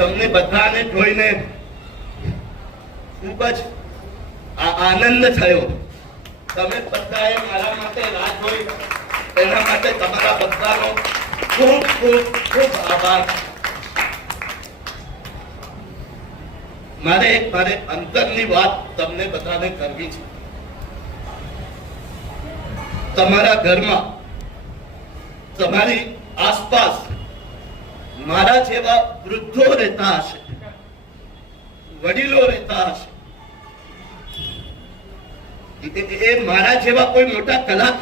તમને બધાને જોઈને ખૂબ જ આનંદ થયો. તમે બધાએ મારા માટે રાહ જોઈ, એના માટે તમારા બધાનો ખૂબ ખૂબ ખૂબ આભાર. મારે અંતરની વાત તમને બધાને કરવી છે. તમારા ઘરમાં, તમારી આસપાસ મારા જેવા વૃદ્ધો રહેતા હશે, વડીલો રહેતા હશે. એ મારા જેવા કોઈ મોટા કલાકાર